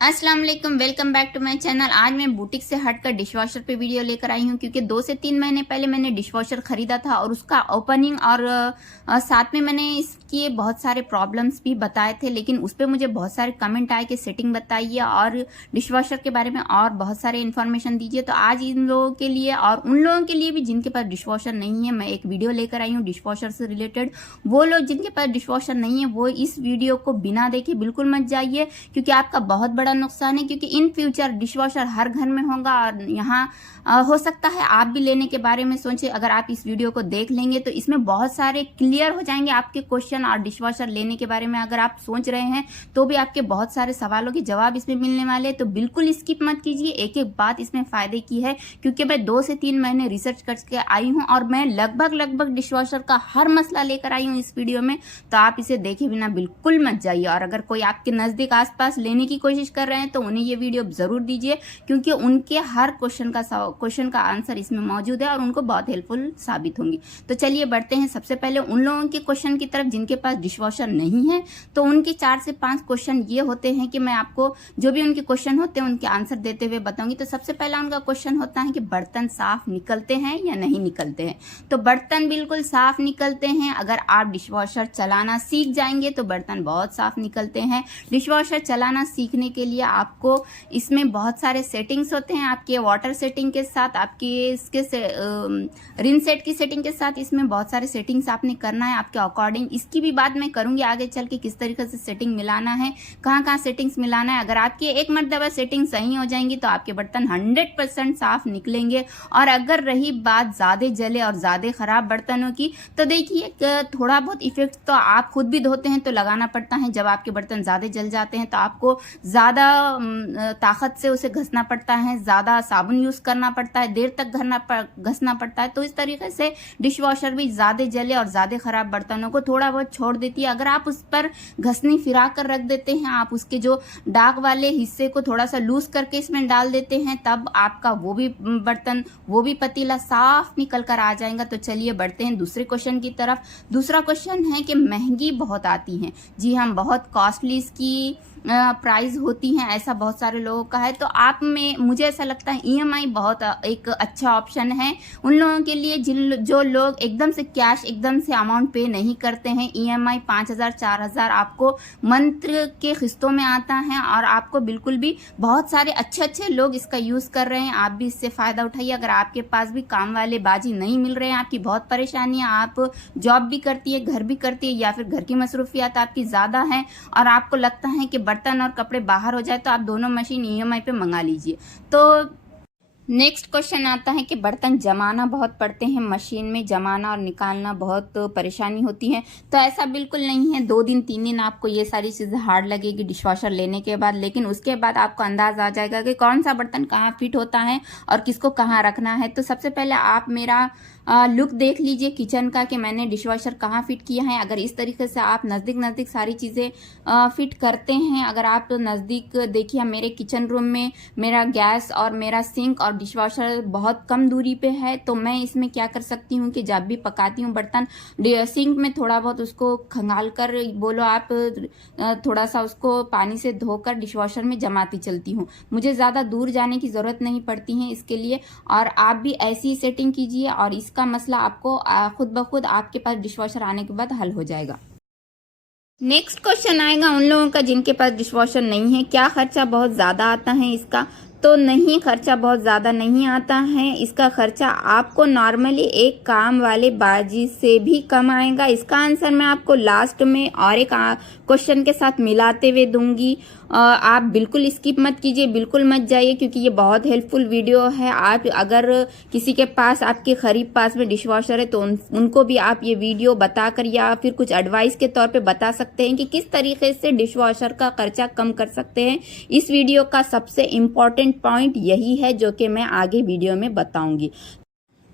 अस्सलाम वालेकुम, welcome back to my channel. आज मैं बुटीक से हटकर डिशवॉशर पे वीडियो लेकर आई हूँ क्योंकि 2 से 3 महीने पहले मैंने डिशवॉशर खरीदा था और उसका ओपनिंग और साथ में मैंने इसके बहुत सारे प्रॉब्लम्स भी बताए थे, लेकिन उस पर मुझे बहुत सारे कमेंट आए कि सेटिंग बताइए और डिशवॉशर के बारे में और बहुत सारे इन्फॉर्मेशन दीजिए। तो आज इन लोगों के लिए और उन लोगों के लिए भी जिनके पास डिशवॉशर नहीं है, मैं एक वीडियो लेकर आई हूँ डिशवॉशर से रिलेटेड। वो लोग जिनके पास डिशवॉशर नहीं है वो इस वीडियो को बिना देखे बिल्कुल मत जाइए क्योंकि आपका बहुत बड़ा नुकसान है, क्योंकि इन फ्यूचर डिशवॉशर हर घर में होगा और यहाँ हो सकता है आप भी लेने के बारे में सोचें। अगर आप इस वीडियो को देख लेंगे तो इसमें बहुत सारे क्लियर हो जाएंगे आपके क्वेश्चन, और डिशवॉशर लेने के बारे में अगर आप सोच रहे हैं तो भी आपके बहुत सारे सवालों के जवाब इसमें मिलने वाले हैं। तो बिल्कुल स्किप मत कीजिए, एक एक बात इसमें फायदे की है क्योंकि मैं 2 से 3 महीने रिसर्च करके आई हूँ और मैं लगभग डिशवॉशर का हर मसला लेकर आई हूँ इस वीडियो में। तो आप इसे देखे बिना बिल्कुल मत जाइए, और अगर कोई आपके नज़दीक आसपास लेने की कोशिश कर रहे हैं तो उन्हें ये वीडियो ज़रूर दीजिए क्योंकि उनके हर क्वेश्चन का आंसर इसमें मौजूद है और उनको बहुत हेल्पफुल साबित होंगी। तो चलिए बढ़ते हैं सबसे पहले उन लोगों के क्वेश्चन की तरफ जिनके पास डिशवॉशर नहीं है। तो उनके 4 से 5 क्वेश्चन ये होते हैं कि मैं आपको जो भी उनके क्वेश्चन होते हैं उनके आंसर देते हुए बताऊंगी। तो सबसे पहला उनका क्वेश्चन होता है कि बर्तन साफ निकलते हैं या नहीं निकलते हैं। तो बर्तन बिल्कुल साफ निकलते हैं। अगर आप डिशवॉशर चलाना सीख जाएंगे तो बर्तन बहुत साफ निकलते हैं। डिशवॉशर चलाना सीखने के लिए आपको इसमें बहुत सारे सेटिंग्स होते हैं। आपके वाटर सेटिंग के साथ, आपके इसके रिन सेट की सेटिंग के साथ इसमें बहुत सारे सेटिंग्स आपने करना है आपके अकॉर्डिंग। इसकी भी बात मैं करूंगी आगे चल के किस तरीके से सेटिंग मिलाना है, कहाँ सेटिंग्स मिलाना है। अगर आपकी एक मरतबा सेटिंग सही हो जाएंगी तो आपके बर्तन 100% साफ निकलेंगे। और अगर रही बात ज़्यादा जले और ज़्यादा ख़राब बर्तनों की, तो देखिए थोड़ा बहुत इफेक्ट तो आप खुद भी धोते हैं तो लगाना पड़ता है। जब आपके बर्तन ज़्यादा जल जाते हैं तो आपको ज़्यादा ताकत से उसे घसना पड़ता है, ज़्यादा साबुन यूज़ करना पड़ता है, देर तक घसना पड़ता है। तो इस तरीके से डिशवॉशर भी ज़्यादा जले और ज़्यादा ख़राब बर्तनों को थोड़ा बहुत छोड़ देती है। अगर आप उस पर घसनी फिरा कर रख देते हैं, आप उसके जो दाग वाले हिस्से को थोड़ा सा लूज करके इसमें डाल देते हैं, तब आपका वो भी बर्तन, वो भी पतीला साफ निकल कर आ जाएगा। तो चलिए बढ़ते हैं दूसरे क्वेश्चन की तरफ। दूसरा क्वेश्चन है कि महंगी बहुत आती हैं। जी हाँ, बहुत कॉस्टली इसकी प्राइस होती हैं, ऐसा बहुत सारे लोगों का है। तो आप में मुझे ऐसा लगता है ईएमआई बहुत एक अच्छा ऑप्शन है उन लोगों के लिए जो लोग एकदम से कैश एकदम से अमाउंट पे नहीं करते हैं। ईएमआई 5000 4000 आपको मंथ के किस्तों में आता है और आपको बिल्कुल भी बहुत सारे अच्छे लोग इसका यूज़ कर रहे हैं। आप भी इससे फ़ायदा उठाइए। अगर आपके पास भी काम वाले बाजी नहीं मिल रहे हैं, आपकी बहुत परेशानी है, आप जॉब भी करती है, घर भी करती है, या फिर घर की मसरूफियात आपकी ज़्यादा हैं और आपको लगता है कि बर्तन और कपड़े बाहर हो जाए, तो आप दोनों मशीन ईएमआई पे मंगा लीजिए। तो नेक्स्ट क्वेश्चन आता है कि बर्तन जमाना बहुत पड़ते हैं, मशीन में जमाना और निकालना बहुत परेशानी होती है। तो ऐसा बिल्कुल नहीं है। 2 दिन 3 दिन आपको ये सारी चीज़ें हार्ड लगेगी डिशवॉशर लेने के बाद, लेकिन उसके बाद आपको अंदाज़ आ जाएगा कि कौन सा बर्तन कहाँ फिट होता है और किसको कहाँ रखना है। तो सबसे पहले आप मेरा लुक देख लीजिए किचन का कि मैंने डिशवॉशर कहाँ फिट किया है। अगर इस तरीके से आप नज़दीक सारी चीज़ें फिट करते हैं, अगर आप नज़दीक देखिए, मेरे किचन रूम में मेरा गैस और मेरा सिंक और डिशवॉशर बहुत कम दूरी पे है। तो मैं इसमें क्या कर सकती हूँ कि जब भी पकाती हूँ बर्तन, सिंक में थोड़ा बहुत उसको खंगाल कर, बोलो आप थोड़ा सा उसको पानी से धोकर डिशवॉशर में जमाती चलती हूँ। मुझे ज़्यादा दूर जाने की ज़रूरत नहीं पड़ती है इसके लिए। और आप भी ऐसी सेटिंग कीजिए और इसका मसला आपको खुद ब खुद आपके पास डिशवॉशर आने के बाद हल हो जाएगा। नेक्स्ट क्वेश्चन आएगा उन लोगों का जिनके पास डिशवॉशर नहीं है। क्या खर्चा बहुत ज़्यादा आता है इसका? तो नहीं, खर्चा बहुत ज़्यादा नहीं आता है। इसका खर्चा आपको नॉर्मली एक काम वाले बाजी से भी कम आएगा। इसका आंसर मैं आपको लास्ट में और एक क्वेश्चन के साथ मिलाते हुए दूंगी। आप बिल्कुल स्किप मत कीजिए, बिल्कुल मत जाइए क्योंकि ये बहुत हेल्पफुल वीडियो है। आप अगर किसी के पास, आपके करीब पास में डिशवॉशर है तो उनको भी आप ये वीडियो बताकर या फिर कुछ एडवाइस के तौर पे बता सकते हैं कि किस तरीके से डिशवॉशर का खर्चा कम कर सकते हैं। इस वीडियो का सबसे इम्पॉर्टेंट पॉइंट यही है जो कि मैं आगे वीडियो में बताऊंगी।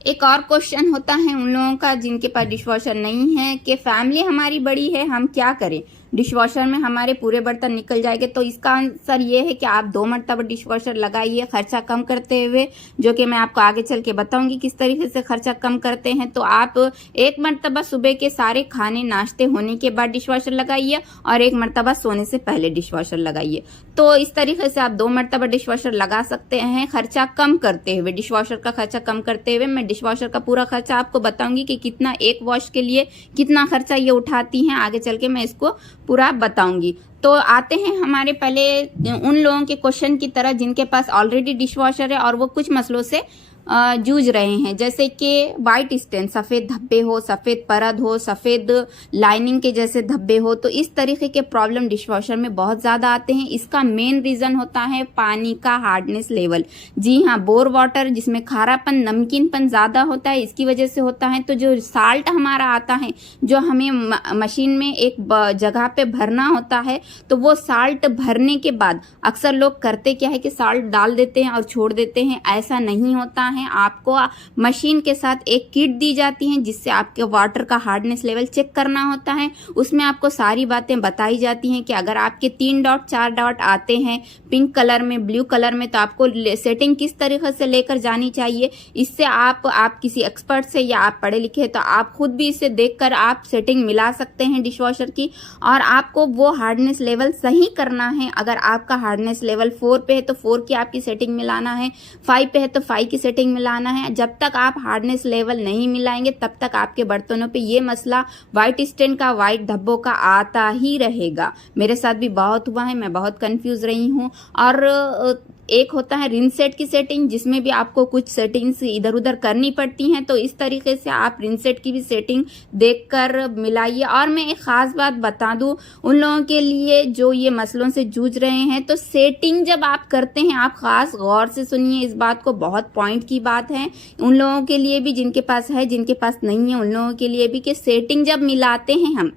एक और क्वेश्चन होता है उन लोगों का जिनके पास डिशवॉशर नहीं है कि फैमिली हमारी बड़ी है, हम क्या करें? डिशवॉशर में हमारे पूरे बर्तन निकल जाएंगे। तो इसका आंसर ये है कि आप 2 मरतबा डिशवॉशर लगाइए खर्चा कम करते हुए, जो कि मैं आपको आगे चल के बताऊंगी किस तरीके से खर्चा कम करते हैं। तो आप 1 मरतबा सुबह के सारे खाने नाश्ते होने के बाद डिशवॉशर लगाइए और 1 मरतबा सोने से पहले डिशवॉशर लगाइए। तो इस तरीके से आप 2 मरतबा डिशवॉशर लगा सकते हैं खर्चा कम करते हुए। डिशवॉशर का खर्चा कम करते हुए मैं डिशवॉशर का पूरा खर्चा आपको बताऊंगी कि कितना एक वॉश के लिए कितना खर्चा ये उठाती हैं। आगे चल के मैं इसको पूरा बताऊंगी। तो आते हैं हमारे पहले उन लोगों के क्वेश्चन की तरह जिनके पास ऑलरेडी डिशवॉशर है और वो कुछ मसलों से जूझ रहे हैं, जैसे कि वाइट स्टेन, सफ़ेद धब्बे हो, सफ़ेद परत हो, सफ़ेद लाइनिंग के जैसे धब्बे हो। तो इस तरीके के प्रॉब्लम डिशवॉशर में बहुत ज़्यादा आते हैं। इसका मेन रीज़न होता है पानी का हार्डनेस लेवल। जी हाँ, बोर वाटर जिसमें खारापन, नमकीनपन ज़्यादा होता है, इसकी वजह से होता है। तो जो साल्ट हमारा आता है, जो हमें मशीन में एक जगह पे भरना होता है, तो वो साल्ट भरने के बाद अक्सर लोग करते क्या है कि साल्ट डाल देते हैं और छोड़ देते हैं। ऐसा नहीं होता है। आपको मशीन के साथ एक किट दी जाती है जिससे आपके वाटर का हार्डनेस लेवल चेक करना होता है। उसमें आपको सारी बातें बताई जाती हैं कि अगर आपके 3 डॉट 4 डॉट आते हैं पिंक कलर में, ब्लू कलर में, तो आपको सेटिंग किस तरीके से लेकर जानी चाहिए। इससे आप किसी एक्सपर्ट से या आप पढ़े लिखे तो आप खुद भी इसे देखकर आप सेटिंग मिला सकते हैं डिशवॉशर की, और आपको वो हार्डनेस लेवल सही करना है। अगर आपका हार्डनेस लेवल 4 पे है तो 4 की आपकी सेटिंग मिलाना है, 5 पे है तो 5 की सेटिंग मिलाना है। जब तक आप हार्डनेस लेवल नहीं मिलाएंगे तब तक आपके बर्तनों पे ये मसला वाइट स्टेन का, वाइट धब्बों का आता ही रहेगा। मेरे साथ भी बहुत हुआ है, मैं बहुत कंफ्यूज रही हूँ। और एक होता है रिनसेट की सेटिंग, जिसमें भी आपको कुछ सेटिंग्स इधर उधर करनी पड़ती हैं। तो इस तरीके से आप रिनसेट की भी सेटिंग देखकर मिलाइए। और मैं एक ख़ास बात बता दूं उन लोगों के लिए जो ये मसलों से जूझ रहे हैं, तो सेटिंग जब आप करते हैं, आप ख़ास गौर से सुनिए इस बात को, बहुत पॉइंट की बात है उन लोगों के लिए भी जिनके पास है, जिनके पास नहीं है उन लोगों के लिए भी, कि सेटिंग जब मिलाते हैं हम,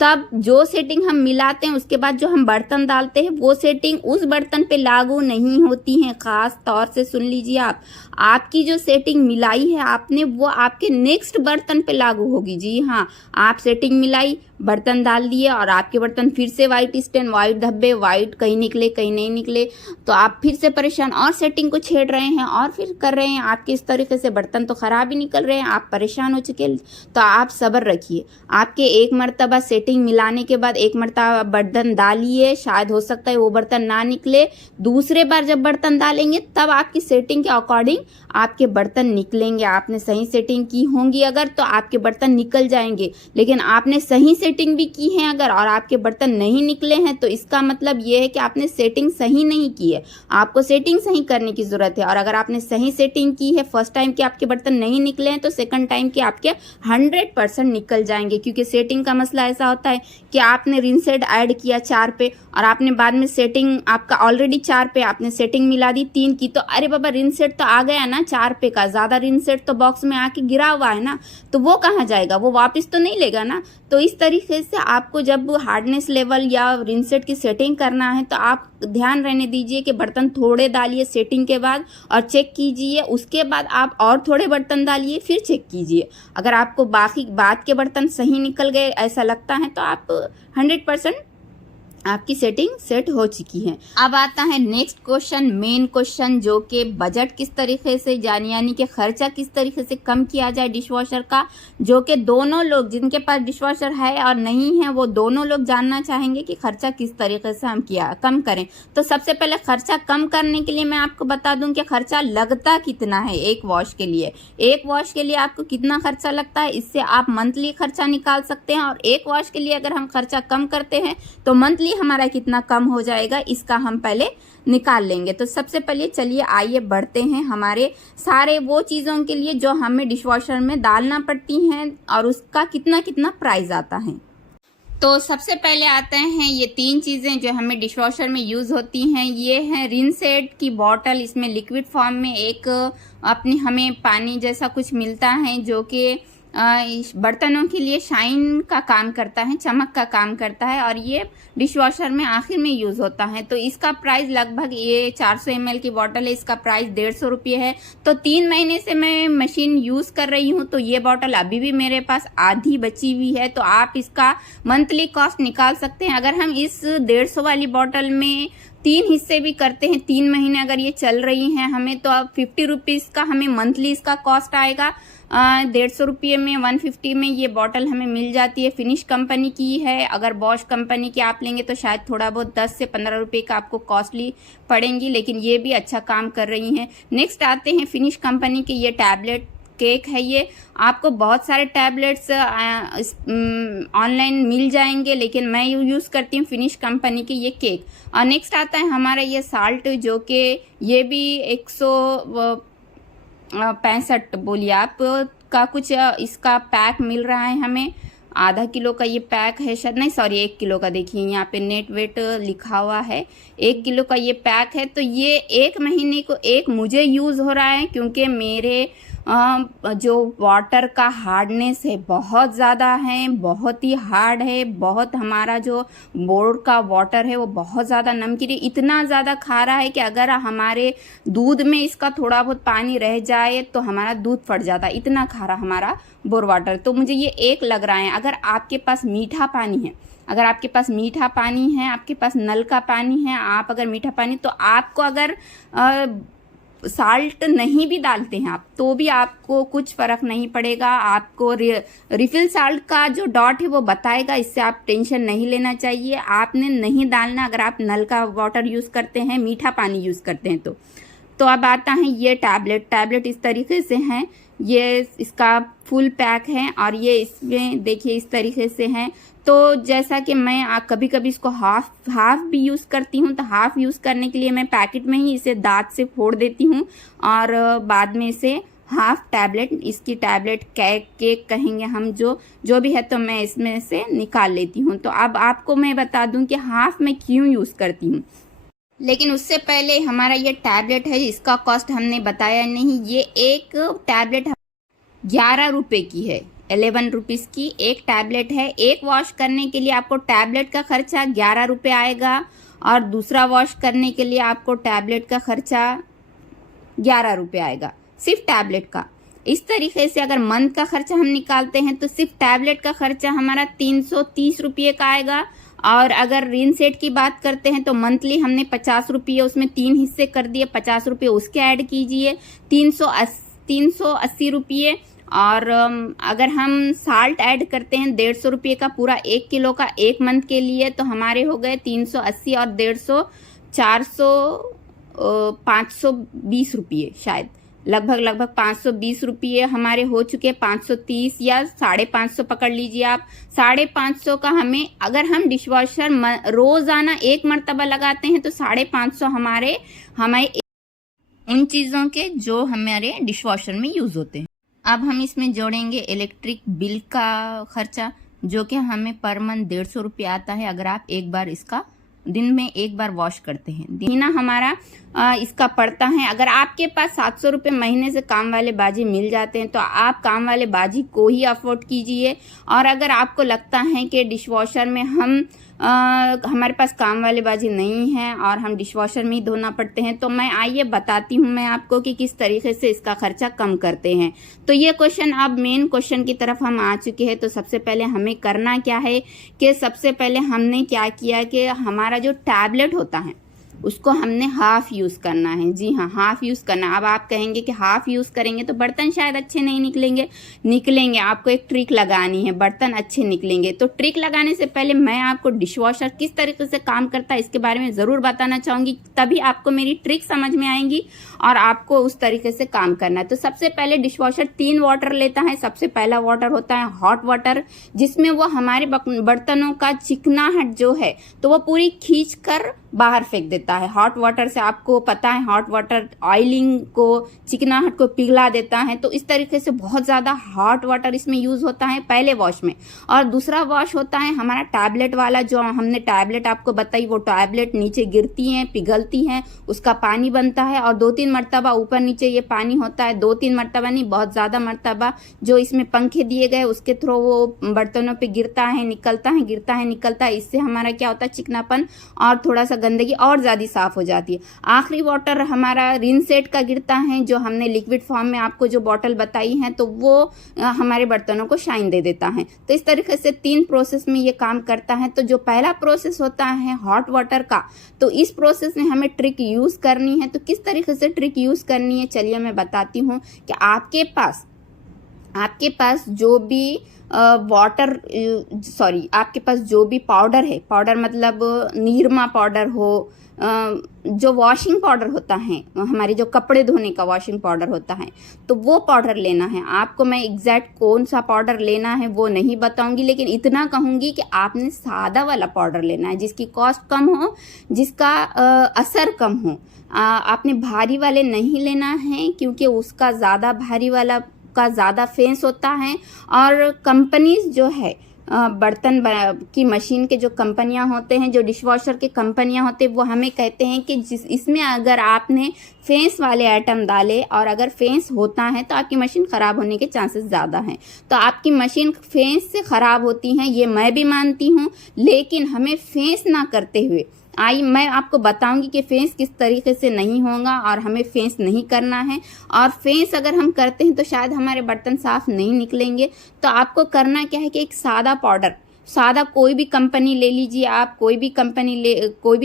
तब जो सेटिंग हम मिलाते हैं उसके बाद जो हम बर्तन डालते हैं वो सेटिंग उस बर्तन पे लागू नहीं होती है। खास तौर से सुन लीजिए, आपकी जो सेटिंग मिलाई है आपने, वो आपके नेक्स्ट बर्तन पे लागू होगी। जी हाँ, आप सेटिंग मिलाई, बर्तन डाल दिए और आपके बर्तन फिर से वाइट स्टेन, वाइट धब्बे, वाइट कहीं निकले कहीं नहीं निकले, तो आप फिर से परेशान और सेटिंग को छेड़ रहे हैं और फिर कर रहे हैं। आपके इस तरीके से बर्तन तो खराब ही निकल रहे हैं, आप परेशान हो चुके। तो आप सब्र रखिए। आपके 1 मरतबा सेटिंग मिलाने के बाद 1 मरतबा बर्तन डालिए, शायद हो सकता है वो बर्तन ना निकले। दूसरे बार जब बर्तन डालेंगे तब आपकी सेटिंग के अकॉर्डिंग आपके बर्तन निकलेंगे। आपने सही सेटिंग की होंगी अगर, तो आपके बर्तन निकल जाएंगे। लेकिन आपने सही सेटिंग भी की है अगर और आपके बर्तन नहीं निकले हैं, तो इसका मतलब ये है कि आपने सेटिंग सही नहीं की है। आपको सेटिंग सही करने की ज़रूरत है। और अगर आपने सही सेटिंग की है, फर्स्ट टाइम के आपके बर्तन नहीं निकले हैं, तो सेकंड टाइम के आपके 100% निकल जाएंगे। क्योंकि सेटिंग का मसला ऐसा होता है कि आपने रिनसेट ऐड किया 4 पे और आपने बाद में सेटिंग आपका ऑलरेडी 4 पे, आपने सेटिंग मिला दी 3 की, तो अरे बाबा रिनसेट तो आ गया ना 4 पे का, ज़्यादा रिनसेट तो बॉक्स में आके गिरा हुआ है ना, तो वो कहाँ जाएगा, वो वापस तो नहीं लेगा ना। तो इस तरीके से आपको जब हार्डनेस लेवल या रिनसेट की सेटिंग करना है, तो आप ध्यान रहने दीजिए कि बर्तन थोड़े डालिए सेटिंग के बाद और चेक कीजिए। उसके बाद आप और थोड़े बर्तन डालिए, फिर चेक कीजिए। अगर आपको बाकी बाद के बर्तन सही निकल गए ऐसा लगता है, तो आप 100% आपकी सेटिंग सेट हो चुकी है। अब आता है नेक्स्ट क्वेश्चन, मेन क्वेश्चन, जो कि बजट किस तरीके से यानी कि खर्चा किस तरीके से कम किया जाए डिशवॉशर का, जो कि दोनों लोग जिनके पास डिशवॉशर है और नहीं है वो दोनों लोग जानना चाहेंगे कि खर्चा किस तरीके से हम कम करें। तो सबसे पहले खर्चा कम करने के लिए मैं आपको बता दूं कि खर्चा लगता कितना है एक वॉश के लिए। एक वॉश के लिए आपको कितना खर्चा लगता है, इससे आप मंथली खर्चा निकाल सकते हैं। और एक वॉश के लिए अगर हम खर्चा कम करते हैं तो मंथली हमारा कितना कम हो जाएगा, इसका हम पहले निकाल लेंगे। तो सबसे पहले चलिए आइए बढ़ते हैं हमारे सारे वो चीज़ों के लिए जो हमें डिशवॉशर में डालना पड़ती हैं और उसका कितना कितना प्राइस आता है। तो सबसे पहले आते हैं ये 3 चीज़ें जो हमें डिशवॉशर में यूज़ होती हैं। ये है रिनसेट की बॉटल, इसमें लिक्विड फॉर्म में एक अपनी हमें पानी जैसा कुछ मिलता है, जो कि इस बर्तनों के लिए शाइन का काम करता है, चमक का काम करता है, और ये डिश वॉशर में आखिर में यूज़ होता है। तो इसका प्राइस लगभग, ये 400 ml की बॉटल है, इसका प्राइस 150 रुपये है। तो 3 महीने से मैं मशीन यूज़ कर रही हूँ, तो ये बॉटल अभी भी मेरे पास आधी बची हुई है। तो आप इसका मंथली कॉस्ट निकाल सकते हैं। अगर हम इस 150 वाली बॉटल में 3 हिस्से भी करते हैं, 3 महीने अगर ये चल रही हैं हमें, तो अब 50 रुपीज़ का हमें मंथली इसका कॉस्ट आएगा। 150 रुपये में, 150 में ये बॉटल हमें मिल जाती है। फिनिश कंपनी की है। अगर बॉश कंपनी की आप लेंगे तो शायद थोड़ा बहुत 10 से 15 रुपये का आपको कॉस्टली पड़ेंगी, लेकिन ये भी अच्छा काम कर रही हैं। नेक्स्ट आते हैं फिनिश कंपनी के ये टैबलेट केक है। ये आपको बहुत सारे टैबलेट्स ऑनलाइन मिल जाएंगे, लेकिन मैं यूज़ करती हूँ फिनिश कंपनी की ये केक। और नेक्स्ट आता है हमारा ये साल्ट, जो कि ये भी 165 बोलिए आप का कुछ इसका पैक मिल रहा है हमें। आधा किलो का ये पैक है शायद, नहीं सॉरी 1 किलो का, देखिए यहाँ पे नेट वेट लिखा हुआ है। 1 किलो का ये पैक है। तो ये 1 महीने को एक मुझे यूज़ हो रहा है, क्योंकि मेरे जो वाटर का हार्डनेस है बहुत ज़्यादा है, बहुत ही हार्ड है। बहुत हमारा जो बोर्ड का वाटर है वो बहुत ज़्यादा नमकीन, इतना ज़्यादा खारा है कि अगर हमारे दूध में इसका थोड़ा बहुत पानी रह जाए तो हमारा दूध फट जाता है, इतना खारा हमारा बोर वाटर। तो मुझे ये एक लग रहा है। अगर आपके पास मीठा पानी है, अगर आपके पास मीठा पानी है, आपके पास नल का पानी है, आप अगर मीठा पानी, तो आपको अगर साल्ट नहीं भी डालते हैं आप, तो भी आपको कुछ फ़र्क नहीं पड़ेगा। आपको रिफिल साल्ट का जो डॉट है वो बताएगा, इससे आप टेंशन नहीं लेना चाहिए। आपने नहीं डालना अगर आप नल का वाटर यूज़ करते हैं, मीठा पानी यूज़ करते हैं तो अब आता है ये टैबलेट इस तरीके से हैं। ये इसका फुल पैक है, और ये इसमें देखिए इस तरीके से हैं। तो जैसा कि मैं कभी कभी इसको हाफ भी यूज़ करती हूँ, तो हाफ यूज़ करने के लिए मैं पैकेट में ही इसे दांत से फोड़ देती हूँ, और बाद में इसे हाफ टैबलेट, इसकी टैबलेट केक कहेंगे हम, जो भी है, तो मैं इसमें से निकाल लेती हूँ। तो अब आपको मैं बता दूँ कि हाफ मैं क्यों यूज़ करती हूँ। लेकिन उससे पहले हमारा ये टैबलेट है, इसका कॉस्ट हमने बताया नहीं। ये एक टैबलेट 11 रुपये की है, 11 रुपीज़ की एक टैबलेट है। एक वॉश करने के लिए आपको टैबलेट का खर्चा 11 रुपये आएगा, और दूसरा वॉश करने के लिए आपको टैबलेट का खर्चा 11 रुपये आएगा, सिर्फ टैबलेट का। इस तरीके से अगर मंथ का खर्चा हम निकालते हैं तो सिर्फ टैबलेट का खर्चा हमारा 330 रुपये का आएगा। और अगर रिन सेट की बात करते हैं तो मंथली हमने 50 रुपये, उसमें 3 हिस्से कर दिए, 50 रुपये उसके ऐड कीजिए, 380 रुपये। और अगर हम साल्ट ऐड करते हैं 150 रुपये का पूरा 1 किलो का 1 मंथ के लिए, तो हमारे हो गए 380 और 150, 400, 520 रुपये, शायद लगभग 520 रुपये हमारे हो चुके। 530 या 550 पकड़ लीजिए आप। 550 का हमें, अगर हम डिशवॉशर रोज़ाना 1 मरतबा लगाते हैं तो 550 हमारे उन चीज़ों के जो हमारे डिशवॉशर में यूज़ होते हैं। अब हम इसमें जोड़ेंगे इलेक्ट्रिक बिल का खर्चा, जो कि हमें पर मंथ 150 रुपये आता है, अगर आप एक बार इसका दिन में एक बार वॉश करते हैं। महीना हमारा इसका पड़ता है। अगर आपके पास 700 रुपये महीने से काम वाले बाजी मिल जाते हैं तो आप काम वाले बाजी को ही अफोर्ड कीजिए। और अगर आपको लगता है कि डिशवॉशर में हमारे पास काम वाले बाजी नहीं है और हम डिशवॉशर में ही धोना पड़ते हैं, तो मैं आइए बताती हूँ मैं आपको कि किस तरीके से इसका खर्चा कम करते हैं। तो ये क्वेश्चन, अब मेन क्वेश्चन की तरफ हम आ चुके हैं। तो सबसे पहले हमें करना क्या है कि सबसे पहले हमने क्या किया कि हमारा जो टैबलेट होता है उसको हमने हाफ यूज़ करना है। जी हाँ, हाफ यूज़ करना। अब आप कहेंगे कि हाफ यूज़ करेंगे तो बर्तन शायद अच्छे नहीं निकलेंगे। आपको एक ट्रिक लगानी है, बर्तन अच्छे निकलेंगे। तो ट्रिक लगाने से पहले मैं आपको डिशवॉशर किस तरीके से काम करता है इसके बारे में ज़रूर बताना चाहूँगी, तभी आपको मेरी ट्रिक समझ में आएंगी और आपको उस तरीके से काम करना है। तो सबसे पहले डिशवॉशर 3 वाटर लेता है। सबसे पहला वाटर होता है हॉट वाटर, जिसमें वो हमारे बर्तनों का चिकनाहट जो है तो वो पूरी खींच कर बाहर फेंक देता देता है। हॉट वाटर से आपको पता है हॉट वाटर ऑयलिंग को, चिकनाहट को पिघला देता है। तो इस तरीके से बहुत ज़्यादा हॉट वाटर इसमें यूज़ होता है पहले वॉश में। और दूसरा वॉश होता है हमारा टैबलेट वाला, जो हमने टैबलेट आपको बताई, वो टैबलेट नीचे गिरती हैं, पिघलती हैं, उसका पानी बनता है और 2-3 मरतबा ऊपर नीचे ये पानी होता है। 2-3 मरतबा नहीं, बहुत ज़्यादा मरतबा जो इसमें पंखे दिए गए उसके थ्रू वो बर्तनों पे गिरता है, निकलता है, गिरता है, निकलता है। इससे हमारा क्या होता है, चिकनापन और थोड़ा सा गंदगी और ज़्यादा साफ हो जाती है। आखिरी वाटर हमारा रिन सेट का गिरता है, जो हमने लिक्विड फॉर्म में आपको जो बॉटल बताई है, तो वो हमारे बर्तनों को शाइन दे देता है। तो इस तरीके से 3 प्रोसेस में ये काम करता है। तो जो पहला प्रोसेस होता है हॉट वाटर का, तो इस प्रोसेस में हमें ट्रिक यूज़ करनी है। तो किस तरीके से ट्रिक यूज़ करनी है, चलिए मैं बताती हूँ कि आपके पास जो भी आपके पास जो भी पाउडर है, पाउडर मतलब नीरमा पाउडर हो, जो वॉशिंग पाउडर होता है, हमारे जो कपड़े धोने का वॉशिंग पाउडर होता है, तो वो पाउडर लेना है आपको। मैं एग्जैक्ट कौन सा पाउडर लेना है वो नहीं बताऊंगी, लेकिन इतना कहूंगी कि आपने सादा वाला पाउडर लेना है, जिसकी कॉस्ट कम हो, जिसका असर कम हो। आपने भारी वाले नहीं लेना है, क्योंकि उसका ज़्यादा भारी वाला का ज़्यादा फेंस होता है। और कंपनीज जो है बर्तन की मशीन के जो कंपनियां होते हैं, जो डिशवॉशर के कंपनियां होते हैं, वो हमें कहते हैं कि इसमें अगर आपने फेंस वाले आइटम डाले और अगर फेंस होता है तो आपकी मशीन ख़राब होने के चांसेस ज़्यादा हैं। तो आपकी मशीन फेंस से ख़राब होती हैं, ये मैं भी मानती हूँ, लेकिन हमें फेंस ना करते हुए मैं आपको बताऊंगी कि फेंस किस तरीके से नहीं होगा और हमें फेंस नहीं करना है। और फेंस अगर हम करते हैं तो शायद हमारे बर्तन साफ नहीं निकलेंगे। तो आपको करना क्या है कि एक सादा पाउडर, सादा कोई भी कंपनी ले लीजिए आप, कोई भी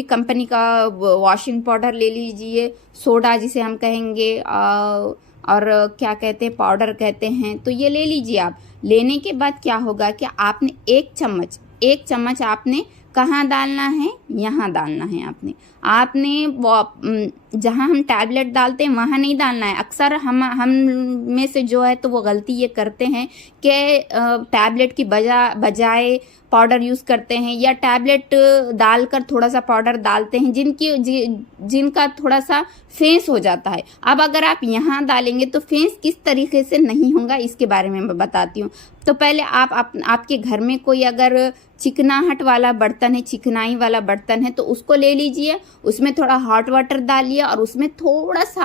कंपनी का वॉशिंग पाउडर ले लीजिए, सोडा जिसे हम कहेंगे और क्या कहते हैं, पाउडर कहते हैं, तो ये ले लीजिए आप। लेने के बाद क्या होगा कि आपने एक चम्मच आपने कहाँ डालना है, यहाँ डालना है आपने जहाँ हम टैबलेट डालते हैं वहाँ नहीं डालना है। अक्सर हम में से जो है तो वो गलती ये करते हैं कि टैबलेट की बजाय पाउडर यूज़ करते हैं, या टैबलेट डालकर थोड़ा सा पाउडर डालते हैं, जिनका थोड़ा सा फेंस हो जाता है। अब अगर आप यहाँ डालेंगे तो फेंस किस तरीके से नहीं होगा, इसके बारे में मैं बताती हूँ। तो पहले आपके घर में कोई अगर चिकनाहट वाला बर्तन है, चिकनाई वाला बर्तन है, तो उसको ले लीजिए, उसमें थोड़ा हॉट वाटर डालिए और उसमें थोड़ा सा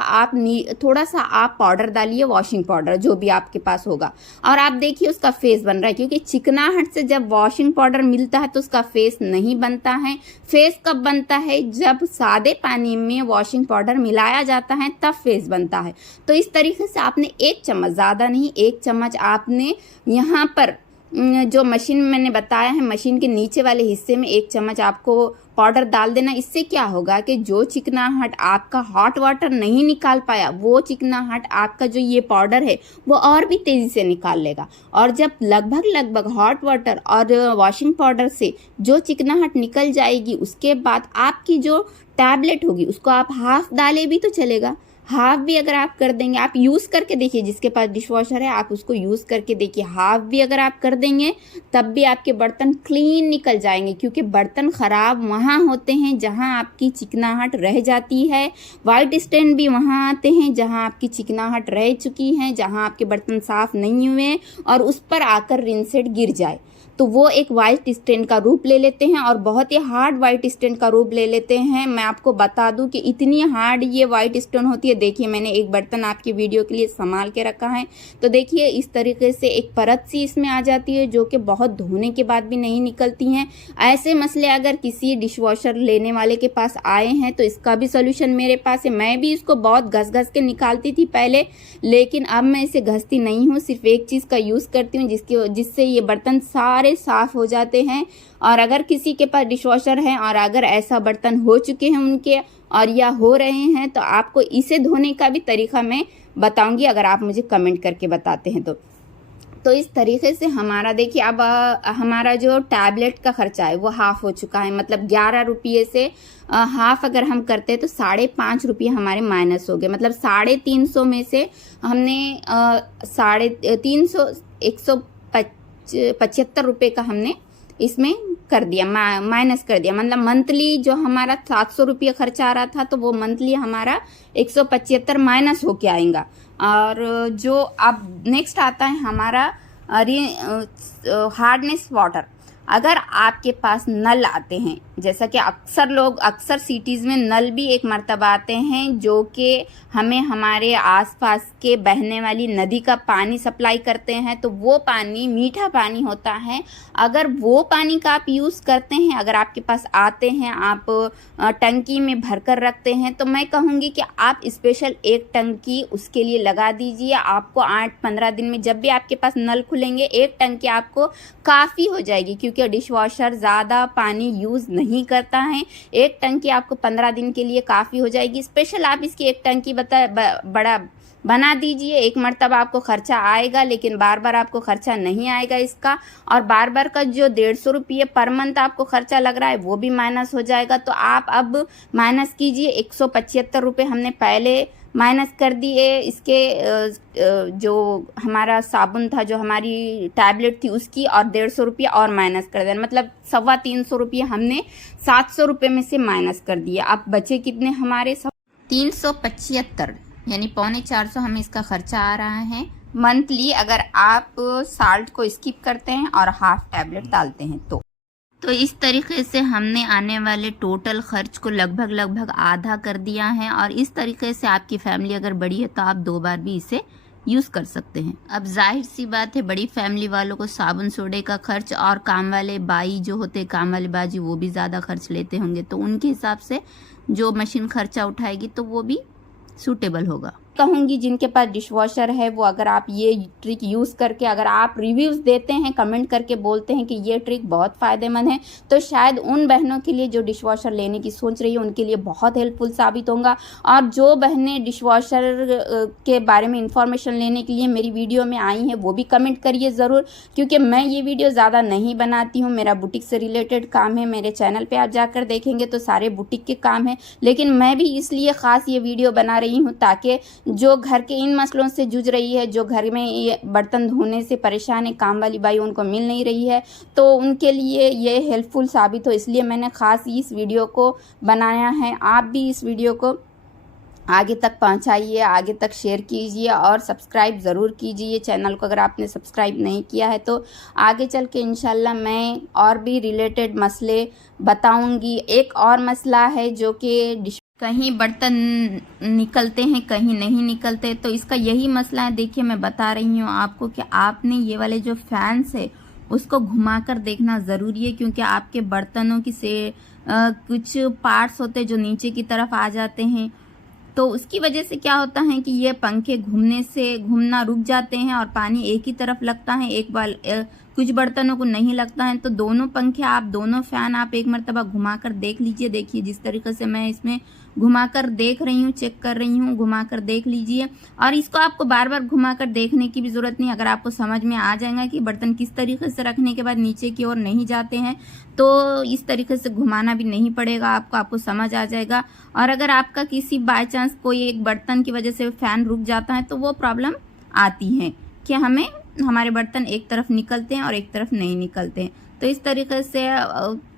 आप पाउडर डालिए, वॉशिंग पाउडर जो भी आपके पास होगा, और आप देखिए उसका फेस बन रहा है। क्योंकि चिकनाहट से जब वॉशिंग पाउडर मिलता है तो उसका फेस नहीं बनता है। फेस कब बनता है, जब सादे पानी में वॉशिंग पाउडर मिलाया जाता है, तब फेस बनता है। तो इस तरीके से आपने 1 चम्मच, ज़्यादा नहीं, 1 चम्मच आपने यहाँ पर जो मशीन में मैंने बताया है, मशीन के नीचे वाले हिस्से में 1 चम्मच आपको पाउडर डाल देना। इससे क्या होगा कि जो चिकनाहट आपका हॉट वाटर नहीं निकाल पाया, वो चिकनाहट आपका जो ये पाउडर है वो और भी तेज़ी से निकाल लेगा। और जब लगभग हॉट वाटर और वॉशिंग पाउडर से जो चिकनाहट निकल जाएगी, उसके बाद आपकी जो टैबलेट होगी उसको आप हाफ डाले भी तो चलेगा, हाफ भी अगर आप कर देंगे, आप यूज़ करके देखिए, जिसके पास डिशवॉशर है आप उसको यूज़ करके देखिए, हाफ भी अगर आप कर देंगे तब भी आपके बर्तन क्लीन निकल जाएंगे। क्योंकि बर्तन ख़राब वहाँ होते हैं जहाँ आपकी चिकनाहट रह जाती है, वाइट स्टेन भी वहाँ आते हैं जहाँ आपकी चिकनाहट रह चुकी है, जहाँ आपके बर्तन साफ़ नहीं हुए और उस पर आकर रिंसेट गिर जाए, तो वो एक वाइट स्टेन का रूप ले लेते हैं और बहुत ही हार्ड वाइट स्टेन का रूप ले लेते हैं। मैं आपको बता दूं कि इतनी हार्ड ये वाइट स्टोन होती है। देखिए मैंने एक बर्तन आपकी वीडियो के लिए संभाल के रखा है, तो देखिए इस तरीके से एक परत सी इसमें आ जाती है, जो कि बहुत धोने के बाद भी नहीं निकलती हैं। ऐसे मसले अगर किसी डिशवॉशर लेने वाले के पास आए हैं तो इसका भी सोल्यूशन मेरे पास है। मैं भी इसको बहुत घस के निकालती थी पहले, लेकिन अब मैं इसे घसती नहीं हूँ, सिर्फ एक चीज़ का यूज़ करती हूँ जिससे ये बर्तन सारे साफ हो जाते हैं। और अगर किसी के पास डिशवॉशर है और अगर ऐसा बर्तन हो चुके हैं उनके और या हो रहे हैं, तो आपको इसे धोने का भी तरीका मैं बताऊंगी, अगर आप मुझे कमेंट करके बताते हैं तो इस तरीके से हमारा देखिए अब हमारा जो टैबलेट का खर्चा है वो हाफ़ हो चुका है। मतलब 11 रुपये से हाफ़ अगर हम करते हैं तो 5.5 रुपये हमारे माइनस हो गए। मतलब 350 में से हमने 175 रुपये का हमने इसमें कर दिया, माइनस कर दिया, मतलब मंथली जो हमारा 700 रुपये खर्चा आ रहा था तो वो मंथली हमारा 175 माइनस होके आएगा। और जो अब नेक्स्ट आता है हमारा हार्डनेस वाटर। अगर आपके पास नल आते हैं, जैसा कि अक्सर सिटीज़ में नल भी एक मर्तबा आते हैं जो कि हमें हमारे आसपास के बहने वाली नदी का पानी सप्लाई करते हैं, तो वो पानी मीठा पानी होता है। अगर वो पानी का आप यूज़ करते हैं, अगर आपके पास आते हैं, आप टंकी में भर कर रखते हैं, तो मैं कहूँगी कि आप स्पेशल एक टंकी उसके लिए लगा दीजिए। आपको 8-15 दिन में जब भी आपके पास नल खुलेंगे, एक टंकी आपको काफ़ी हो जाएगी, क्योंकि डिश वॉशर ज़्यादा पानी यूज़ नहीं करता है। एक टंकी आपको 15 दिन के लिए काफ़ी हो जाएगी। स्पेशल आप इसकी एक टंकी बड़ा बना दीजिए। एक मर्तबा आपको खर्चा आएगा, लेकिन बार बार आपको खर्चा नहीं आएगा इसका। और बार बार का जो 150 रुपये पर मंथ आपको खर्चा लग रहा है वो भी माइनस हो जाएगा। तो आप अब माइनस कीजिए, 175 रुपये हमने पहले माइनस कर दिए। इसके जो हमारा साबुन था, जो हमारी टैबलेट थी उसकी, और 150 रुपये और माइनस कर देना, मतलब 325 रुपये हमने 700 रुपये में से माइनस कर दिया। अब बचे कितने हमारे 375, यानी 325 हमें इसका खर्चा आ रहा है मंथली, अगर आप साल्ट को स्किप करते हैं और हाफ टैबलेट डालते हैं तो इस तरीके से हमने आने वाले टोटल खर्च को लगभग आधा कर दिया है। और इस तरीके से आपकी फैमिली अगर बड़ी है तो आप 2 बार भी इसे यूज़ कर सकते हैं। अब जाहिर सी बात है, बड़ी फैमिली वालों को साबुन सोडे का खर्च और काम वाले बाई जो होते हैं, काम वाले बाजी, वो भी ज़्यादा खर्च लेते होंगे, तो उनके हिसाब से जो मशीन खर्चा उठाएगी तो वो भी सूटेबल होगा। कहूँगी जिनके पास डिश वॉशर है वो, अगर आप ये ट्रिक यूज़ करके, अगर आप रिव्यूज़ देते हैं, कमेंट करके बोलते हैं कि ये ट्रिक बहुत फ़ायदेमंद है, तो शायद उन बहनों के लिए जो डिश वॉशर लेने की सोच रही है उनके लिए बहुत हेल्पफुल साबित होगा। और जो बहनें डिश वॉशर के बारे में इंफॉर्मेशन लेने के लिए मेरी वीडियो में आई हैं वो भी कमेंट करिए ज़रूर, क्योंकि मैं ये वीडियो ज़्यादा नहीं बनाती हूँ। मेरा बुटीक से रिलेटेड काम है, मेरे चैनल पर आप जाकर देखेंगे तो सारे बुटीक के काम है, लेकिन मैं भी इसलिए ख़ास ये वीडियो बना रही हूँ ताकि जो घर के इन मसलों से जूझ रही है, जो घर में ये बर्तन धोने से परेशान है, काम वाली बाई उनको मिल नहीं रही है, तो उनके लिए ये हेल्पफुल साबित हो, इसलिए मैंने ख़ास इस वीडियो को बनाया है। आप भी इस वीडियो को आगे तक पहुंचाइए, आगे तक शेयर कीजिए और सब्सक्राइब ज़रूर कीजिए चैनल को, अगर आपने सब्सक्राइब नहीं किया है तो। आगे चल के इंशाल्लाह मैं और भी रिलेटेड मसले बताऊंगी। एक और मसला है जो कि कहीं बर्तन निकलते हैं, कहीं नहीं निकलते, तो इसका यही मसला है। देखिए मैं बता रही हूँ आपको कि आपने ये वाले जो फैंस है उसको घुमाकर देखना ज़रूरी है, क्योंकि आपके बर्तनों की से कुछ पार्ट्स होते हैं जो नीचे की तरफ आ जाते हैं, तो उसकी वजह से क्या होता है कि ये पंखे घूमना रुक जाते हैं और पानी एक ही तरफ लगता है, एक बार कुछ बर्तनों को नहीं लगता है। तो दोनों पंखे दोनों फैन आप एक मरतबा घुमाकर देख लीजिए। देखिए जिस तरीके से मैं इसमें घुमाकर देख रही हूँ, चेक कर रही हूँ, घुमाकर देख लीजिए। और इसको आपको बार बार घुमाकर देखने की भी ज़रूरत नहीं, अगर आपको समझ में आ जाएगा कि बर्तन किस तरीके से रखने के बाद नीचे की ओर नहीं जाते हैं, तो इस तरीके से घुमाना भी नहीं पड़ेगा आपको समझ आ जाएगा। और अगर आपका किसी बाय चांस कोई एक बर्तन की वजह से फैन रुक जाता है तो वो प्रॉब्लम आती है कि हमारे बर्तन एक तरफ निकलते हैं और एक तरफ नहीं निकलते हैं। तो इस तरीके से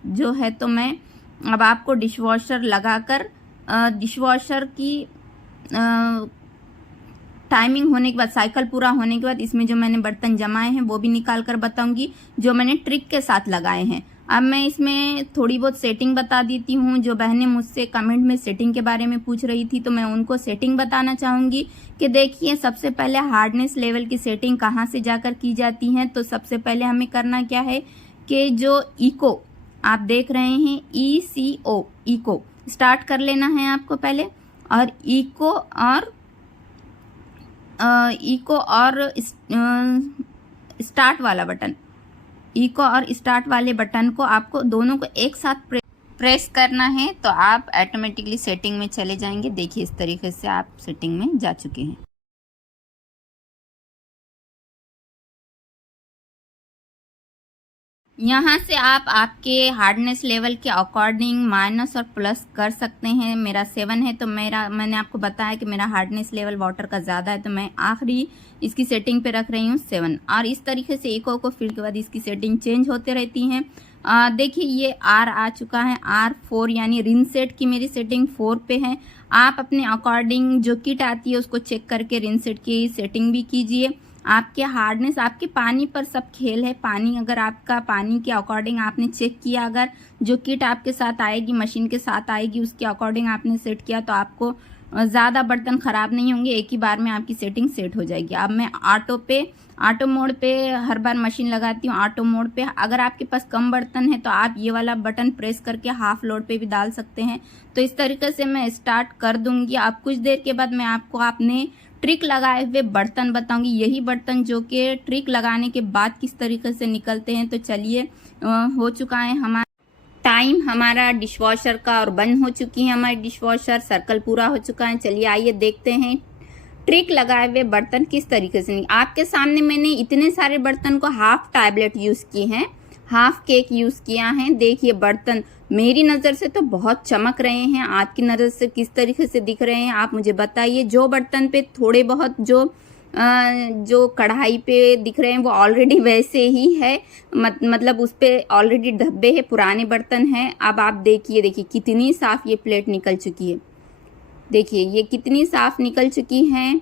जो है, तो मैं अब आपको डिश वॉशर लगाकर डिश वॉशर की टाइमिंग होने के बाद, साइकिल पूरा होने के बाद, इसमें जो मैंने बर्तन जमाए हैं वो भी निकाल कर बताऊंगी, जो मैंने ट्रिक के साथ लगाए हैं। अब मैं इसमें थोड़ी बहुत सेटिंग बता देती हूँ। जो बहनें मुझसे कमेंट में सेटिंग के बारे में पूछ रही थी, तो मैं उनको सेटिंग बताना चाहूँगी कि देखिए सबसे पहले हार्डनेस लेवल की सेटिंग कहाँ से जाकर की जाती है। तो सबसे पहले हमें करना क्या है कि जो इको आप देख रहे हैं, ECO, इको स्टार्ट कर लेना है आपको पहले, और इको और स्टार्ट वाला बटन, इको और स्टार्ट वाले बटन को आपको दोनों को एक साथ प्रेस करना है, तो आप ऑटोमेटिकली सेटिंग में चले जाएंगे। देखिए इस तरीके से आप सेटिंग में जा चुके हैं। यहाँ से आप आपके हार्डनेस लेवल के अकॉर्डिंग माइनस और प्लस कर सकते हैं। मेरा 7 है तो मैंने आपको बताया कि मेरा हार्डनेस लेवल वाटर का ज़्यादा है, तो मैं आखिरी इसकी सेटिंग पे रख रही हूँ 7। और इस तरीके से इको को फिर के बाद इसकी सेटिंग चेंज होते रहती हैं। देखिए ये आर आ चुका है, R4 यानी रिन सेट की मेरी सेटिंग 4 पे है। आप अपने अकॉर्डिंग जो किट आती है उसको चेक करके रिन सेट की सेटिंग भी कीजिए। आपके हार्डनेस, आपके पानी पर सब खेल है। पानी अगर आपका पानी के अकॉर्डिंग आपने चेक किया, अगर जो किट आपके साथ आएगी, मशीन के साथ आएगी, उसके अकॉर्डिंग आपने सेट किया तो आपको ज़्यादा बर्तन ख़राब नहीं होंगे, एक ही बार में आपकी सेटिंग सेट हो जाएगी। अब मैं ऑटो मोड पे हर बार मशीन लगाती हूँ। ऑटो मोड पे अगर आपके पास कम बर्तन है तो आप ये वाला बटन प्रेस करके हाफ लोड पे भी डाल सकते हैं। तो इस तरीके से मैं स्टार्ट कर दूंगी। अब कुछ देर के बाद मैं आपको आपने ट्रिक लगाए हुए बर्तन बताऊंगी, यही बर्तन जो कि ट्रिक लगाने के बाद किस तरीके से निकलते हैं। तो चलिए, हो चुका है हमारा टाइम हमारा डिशवॉशर का और बंद हो चुकी है हमारी डिशवॉशर, सर्कल पूरा हो चुका है। चलिए आइए देखते हैं ट्रिक लगाए हुए बर्तन किस तरीके से। आपके सामने मैंने इतने सारे बर्तन को हाफ टैबलेट यूज़ किए हैं, हाफ केक यूज़ किया है। देखिए बर्तन मेरी नज़र से तो बहुत चमक रहे हैं, आपकी नज़र से किस तरीके से दिख रहे हैं आप मुझे बताइए। जो बर्तन पे थोड़े बहुत जो कढ़ाई पे दिख रहे हैं वो ऑलरेडी वैसे ही है, मतलब उस पे ऑलरेडी धब्बे हैं, पुराने बर्तन हैं। अब आप देखिए कितनी साफ़ ये प्लेट निकल चुकी है। देखिए ये कितनी साफ़ निकल चुकी हैं।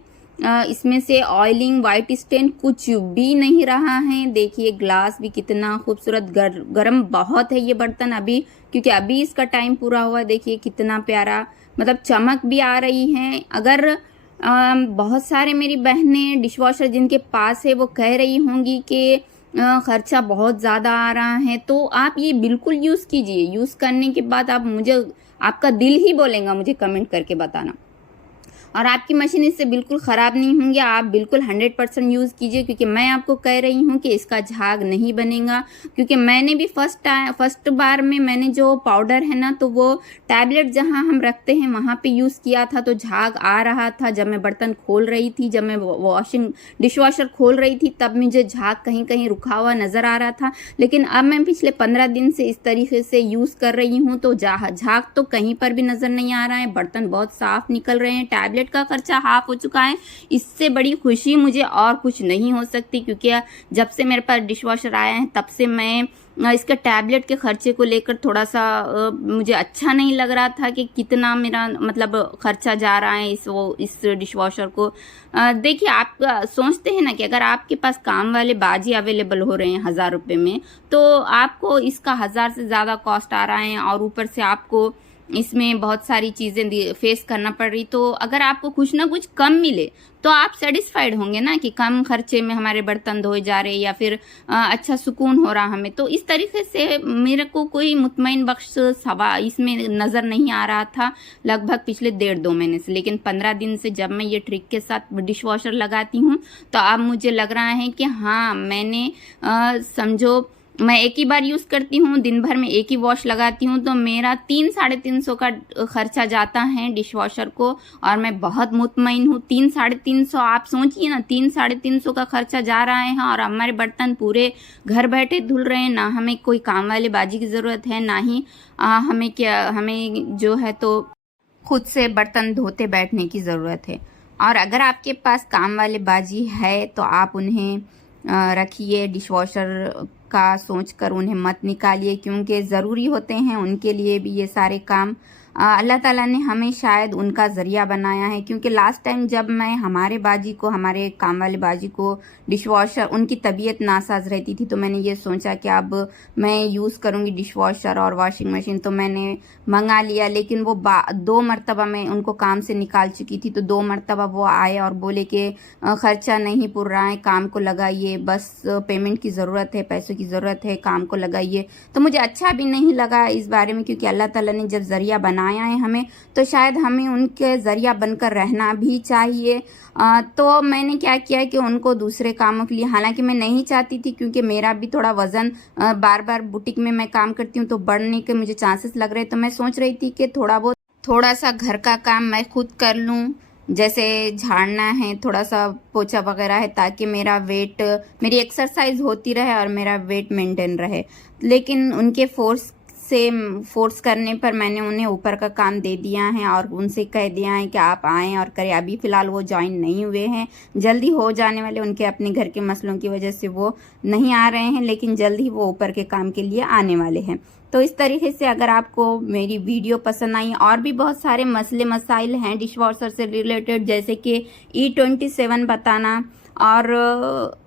इसमें से ऑयलिंग, वाइट स्टेन कुछ भी नहीं रहा है। देखिए ग्लास भी कितना खूबसूरत, गर्म बहुत है ये बर्तन अभी, क्योंकि अभी इसका टाइम पूरा हुआ। देखिए कितना प्यारा, मतलब चमक भी आ रही है। अगर बहुत सारे मेरी बहनें डिशवॉशर जिनके पास है वो कह रही होंगी कि खर्चा बहुत ज़्यादा आ रहा है, तो आप ये बिल्कुल यूज़ कीजिए। यूज़ करने के बाद आप मुझे, आपका दिल ही बोलेगा मुझे कमेंट करके बताना। और आपकी मशीन इससे बिल्कुल ख़राब नहीं होंगी। आप बिल्कुल 100% यूज़ कीजिए, क्योंकि मैं आपको कह रही हूँ कि इसका झाग नहीं बनेगा। क्योंकि मैंने भी फर्स्ट बार में मैंने जो पाउडर है ना, तो वो टैबलेट जहाँ हम रखते हैं वहाँ पे यूज़ किया था, तो झाग आ रहा था। जब मैं बर्तन खोल रही थी, जब मैं डिशवॉशर खोल रही थी, तब मुझे झाग कहीं कहीं रुका हुआ नज़र आ रहा था। लेकिन अब मैं पिछले 15 दिन से इस तरीके से यूज़ कर रही हूँ, तो झाग तो कहीं पर भी नज़र नहीं आ रहा है। बर्तन बहुत साफ़ निकल रहे हैं। टैबलेट का खर्चा हाफ हो चुका है। इससे बड़ी खुशी मुझे और कुछ नहीं हो सकती, क्योंकि जब से मेरे पास डिशवॉशर आया है तब से मैं इसके टैबलेट के खर्चे को लेकर थोड़ा सा मुझे अच्छा नहीं लग रहा था कि कितना मेरा मतलब खर्चा जा रहा है इस डिशवॉशर को। देखिए आप सोचते हैं ना कि अगर आपके पास काम वाले बाजी अवेलेबल हो रहे हैं 1000 रुपये में, तो आपको इसका 1000 से ज़्यादा कॉस्ट आ रहा है, और ऊपर से आपको इसमें बहुत सारी चीज़ें फेस करना पड़ रही। तो अगर आपको कुछ ना कुछ कम मिले तो आप सेटिस्फाइड होंगे ना, कि कम खर्चे में हमारे बर्तन धोए जा रहे, या फिर अच्छा सुकून हो रहा हमें। तो इस तरीके से मेरे को कोई मुतमईन बख्श सवा इसमें नज़र नहीं आ रहा था लगभग पिछले 1.5-2 महीने से। लेकिन 15 दिन से जब मैं ये ट्रिक के साथ डिशवॉशर लगाती हूँ, तो अब मुझे लग रहा है कि हाँ, मैंने समझो मैं एक ही बार यूज़ करती हूँ, दिन भर में एक ही वॉश लगाती हूँ, तो मेरा 300-350 का खर्चा जाता है डिशवॉशर को, और मैं बहुत मुतमईन हूँ। 300-350, आप सोचिए ना, 300-350 का खर्चा जा रहा है, और हमारे बर्तन पूरे घर बैठे धुल रहे हैं। ना हमें कोई काम वाले बाजी की ज़रूरत है, ना ही हमें जो है तो खुद से बर्तन धोते बैठने की ज़रूरत है। और अगर आपके पास काम वाले बाजी है तो आप उन्हें रखिए, डिशवॉशर का सोचकर उन्हें मत निकालिए, क्योंकि ज़रूरी होते हैं उनके लिए भी ये सारे काम। अल्लाह ताला ने हमें शायद उनका ज़रिया बनाया है। क्योंकि लास्ट टाइम जब मैं हमारे काम वाले बाजी को डिशवॉशर, उनकी तबीयत नासाज रहती थी, तो मैंने ये सोचा कि अब मैं यूज़ करूँगी डिशवॉशर और वॉशिंग मशीन, तो मैंने मंगा लिया। लेकिन वो 2 मरतबा मैं उनको काम से निकाल चुकी थी, तो 2 मरतबा वो आए और बोले कि ख़र्चा नहीं पुर रहा है, काम को लगाइए, बस पेमेंट की ज़रूरत है, पैसों की ज़रूरत है, काम को लगाइए। तो मुझे अच्छा भी नहीं लगा इस बारे में, क्योंकि अल्लाह ताला ने जब ज़रिया बनाया है हमें, तो शायद हमें उनके ज़रिया बनकर रहना भी चाहिए। तो मैंने क्या किया कि उनको दूसरे कामों के लिए, हालांकि मैं नहीं चाहती थी, क्योंकि मेरा भी थोड़ा वज़न बार बार बुटीक में मैं काम करती हूँ तो बढ़ने के मुझे चांसेस लग रहे, तो मैं सोच रही थी कि थोड़ा सा घर का काम मैं खुद कर लूँ, जैसे झाड़ना है, थोड़ा सा पोछा वगैरह है, ताकि मेरी एक्सरसाइज होती रहे और मेरा वेट मेंटेन रहे। लेकिन उनके फोर्स से फोर्स करने पर मैंने उन्हें ऊपर का काम दे दिया है और उनसे कह दिया है कि आप आएँ और करें। अभी फ़िलहाल वो ज्वाइन नहीं हुए हैं, जल्दी हो जाने वाले, उनके अपने घर के मसलों की वजह से वो नहीं आ रहे हैं, लेकिन जल्द ही वो ऊपर के काम के लिए आने वाले हैं। तो इस तरीके से अगर आपको मेरी वीडियो पसंद आई, और भी बहुत सारे मसले मसाइल हैं डिश वॉशर से रिलेटेड, जैसे कि E27 बताना, और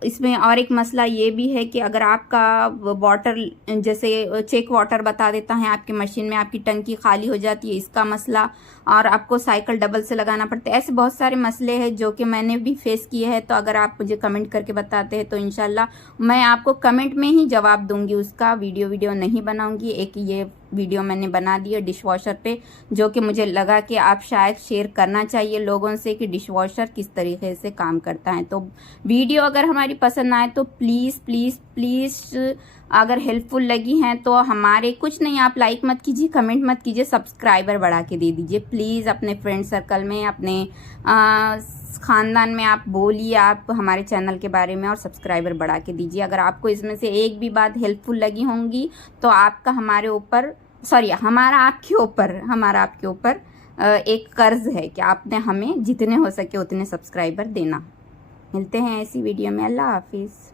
इसमें और एक मसला ये भी है कि अगर आपका वाटर जैसे चेक वाटर बता देता है आपकी मशीन में, आपकी टंकी खाली हो जाती है, इसका मसला, और आपको साइकिल डबल से लगाना पड़ता है। ऐसे बहुत सारे मसले हैं जो कि मैंने भी फेस किए हैं। तो अगर आप मुझे कमेंट करके बताते हैं तो इंशाल्लाह मैं आपको कमेंट में ही जवाब दूंगी, उसका वीडियो नहीं बनाऊंगी। एक ये वीडियो मैंने बना दी है डिश वॉशर पे, जो कि मुझे लगा कि आप शायद शेयर करना चाहिए लोगों से कि डिश वॉशर किस तरीके से काम करता है। तो वीडियो अगर हमारी पसंद आए तो प्लीज़ प्लीज़ प्लीज़, अगर हेल्पफुल लगी हैं तो हमारे कुछ नहीं, आप लाइक मत कीजिए, कमेंट मत कीजिए, सब्सक्राइबर बढ़ा के दे दीजिए प्लीज़। अपने फ्रेंड सर्कल में, अपने ख़ानदान में आप बोलिए आप हमारे चैनल के बारे में और सब्सक्राइबर बढ़ा के दीजिए। अगर आपको इसमें से एक भी बात हेल्पफुल लगी होंगी तो आपका हमारे ऊपर, सॉरी हमारा आपके ऊपर एक कर्ज है कि आपने हमें जितने हो सके उतने सब्सक्राइबर देना। मिलते हैं ऐसी वीडियो में। अल्लाह हाफिज़।